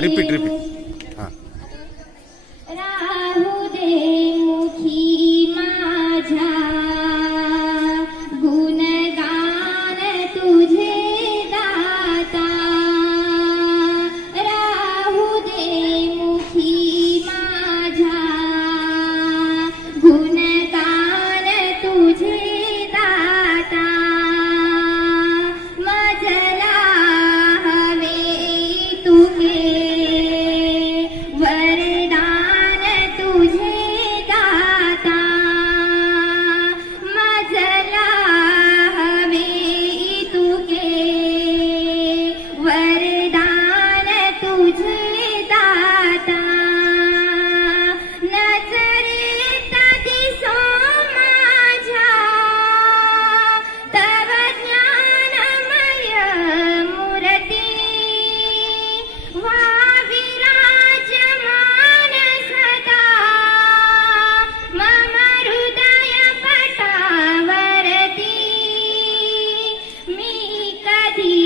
Repeat repeat हां. राहू दे मुखी माझ्या गुणगान तुझे दाता. राहू दे मुखी माझ्या गुणगान तुझे दाता. मजला हवे तुके वरदान तुझे दाता. मजला हवे तुके वरदान तुझे दाता. नजरेत दिसो माझ्या तव ज्ञानमय मूर्ती. व्हावी विराजमान सदा मम हृदय पटावरती. मी कधी